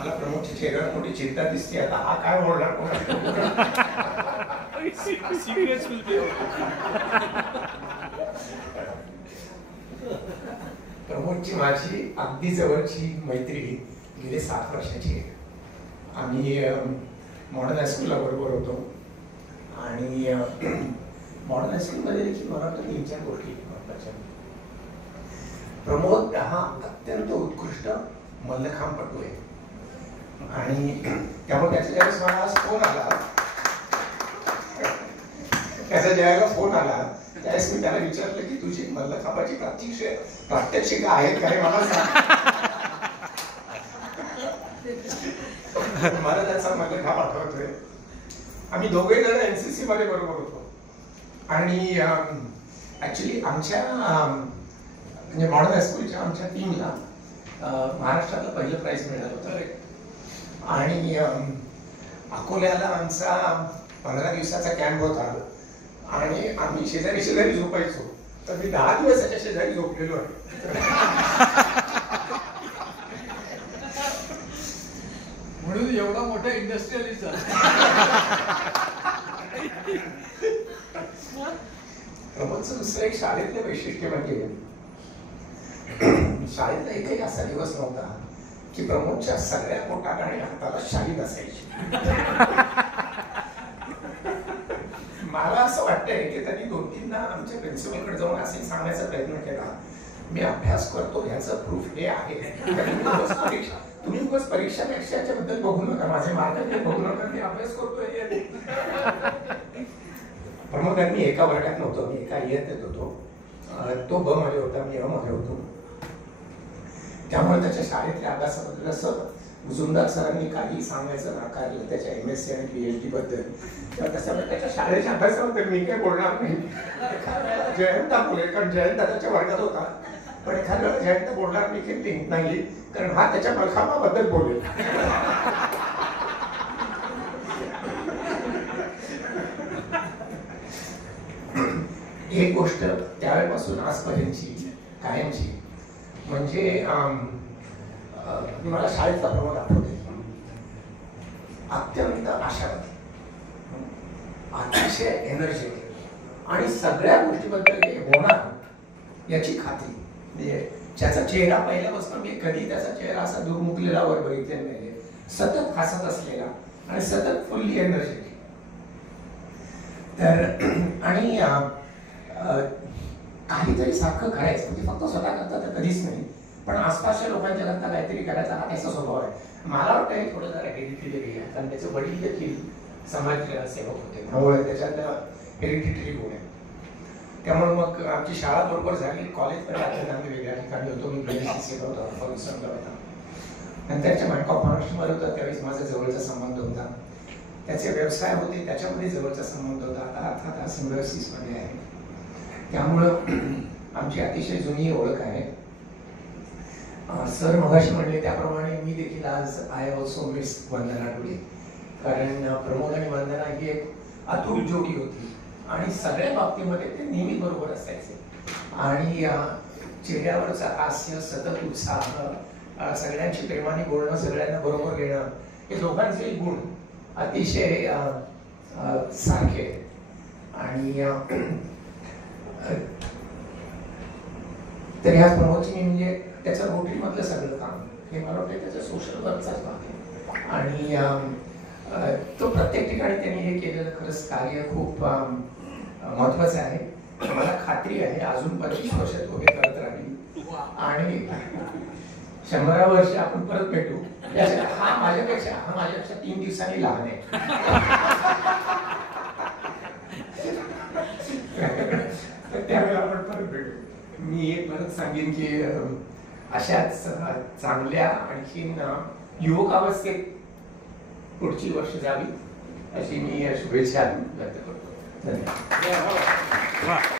मला प्रमोदच्या चेहऱ्यावर मोठी चिंता दिसते, आता हा काय बोलणार प्रमोदची माझी अगदी जवळची मैत्री गेली 7 वर्षाची आहे. आम्ही मॉडर्न हायस्कूलला बरोबर होतो आणि मॉडर्न हायस्कूलमध्ये देखील मला वाटतं 3-4 गोष्टी महत्त्वाच्या. प्रमोद हा अत्यंत उत्कृष्ट मल्लखांबपटू आहे आणि त्यामुळे त्याच्या ज्यावेळेस मला आज फोन आला, त्याचा ज्यावेळेला फोन आला त्यावेळेस मी त्याला विचारलं की तुझी मल्लखांबाची प्रात्यक्षिक आहेत काय मला सांग. मला त्याचा मल्लखांब आठवतोय. आम्ही दोघे जण NCC मध्ये बरोबर होतो आणि ऍक्च्युली आमच्या म्हणजे मॉडर्न हायस्कूलच्या आमच्या टीमला महाराष्ट्रातलं पहिलं प्राइज मिळालं होतं आणि अकोल्याला आमचा 15 दिवसाचा कॅम्प होता आणि आम्ही शेजारी झोपायचो. तर मी 10 दिवस त्याच्या शेजारी झोपलेलो आहे. म्हणून एवढा मोठा इंडस्ट्रियलिस्ट प्रमोदचं दुसरं एक शाळेतलं वैशिष्ट्य म्हणजे शाळेतला एकही असा दिवस नव्हता की प्रमोदच्या सगळ्या पोटात आणि हाताला शाली नसायची. मला असं वाटतंय की त्यांनी 2-3दा आमच्या प्रिन्सिपलकडे जाऊन असं सांगण्याचा प्रयत्न केला, मी अभ्यास करतो ह्याचं प्रूफ हे आहे. तुम्ही उगाच परीक्षा बद्दल बघू नका, माझे मार्क बघू नका, मी अभ्यास करतोय. प्रमोदांनी एका वर्गात नव्हतो, मी एका इयत्तेत होतो. तो ब मध्ये होता, मी अ मध्ये होतो. त्यामुळे त्याच्या शाळेतल्या अभ्यासाबद्दल असं मुजुमदार सरांनी काही सांगायचं नाकारलं त्याच्या MSc आणि PhD बद्दल. त्याच्यामुळे त्याच्या शाळेच्या अभ्यासाबद्दल मी काही बोलणार नाही. जयंत बोले, कारण जयंत त्याच्या वर्गात होता, पण एखाद्या वेळेला जयंत बोलणार मी काही लिंक नाही, कारण हा त्याच्या मल्लखांबाबद्दल बोलेल. एक गोष्ट त्यावेळेपासून आजपर्यंतची कायमची म्हणजे मला शाळेतला प्रमोद आठवते. अत्यंत आशावादी, अतिशय एनर्जेटिक आणि सगळ्या गोष्टीबद्दल हे होणार याची खात्री. म्हणजे ज्याचा चेहरा पहिल्यापासून मी कधी त्याचा चेहरा असा दुर्मुखलेला वर बघितलेला नाही. सतत हसत असलेला आणि सतत फुल्ली एनर्जेटिक. तर आणि काहीतरी सारखं करायचं, म्हणजे फक्त स्वतः करता तर कधीच नाही, पण आसपासच्या लोकांच्या करता काहीतरी करायचा हा त्याचा स्वभाव आहे. मला वाटतं हे थोडं जरा हेरिडिटरी आहे, कारण त्याचे वडील देखील समाज सेवक होते, त्यामुळे त्याच्यात हेरिडिटरी गुण आहे. त्यामुळे मग आमची शाळा बरोबर झाली. कॉलेजमध्ये आता आम्ही वेगळ्या ठिकाणी होतो. मी BSc होतो, फर्ग्युसनला होता. नंतरच्या बँक ऑफ महाराष्ट्रमध्ये होता, त्यावेळेस माझा जवळचा संबंध होता. त्याचे व्यवसाय होते, त्याच्यामध्ये जवळचा संबंध होता. आता अर्थात हा सिम्बायोसिसमध्ये आहे. त्यामुळं आमची अतिशय जुनी ओळख आहे. सर मगाशी म्हणले त्याप्रमाणे मी देखील आज I also miss Vandana today, कारण प्रमोद आणि वंदना ही एक अतूट जोडी होती आणि सगळ्या बाबतीमध्ये ते नेहमी बरोबर असायचे आणि चेहऱ्यावरचा हास्य, सतत उत्साह, सगळ्यांची प्रेमाने बोलणं, सगळ्यांना बरोबर घेणं, हे दोघांचे गुण अतिशय सारखे. आणि तर ह्या प्रमोदची मी म्हणजे त्याचं रोटरीमधलं सगळं काम हे मला वाटतं त्याच्या सोशल वर्कचाच भाग आहे आणि तो प्रत्येक ठिकाणी त्यांनी हे केलेलं खरंच कार्य खूप महत्वाचं आहे. मला खात्री आहे अजून 25 वर्ष तो हे करत राहील आणि 100 वर्ष आपण परत भेटू. हा माझ्यापेक्षा 3 दिवसांनी लहान आहे. त्यावेळेला आपण परत भेटू. मी एक परत सांगेन की अशाच चांगल्या आणखीन युवकावस्थेत पुढची वर्ष जावी अशी मी शुभेच्छा व्यक्त करतो. धन्यवाद.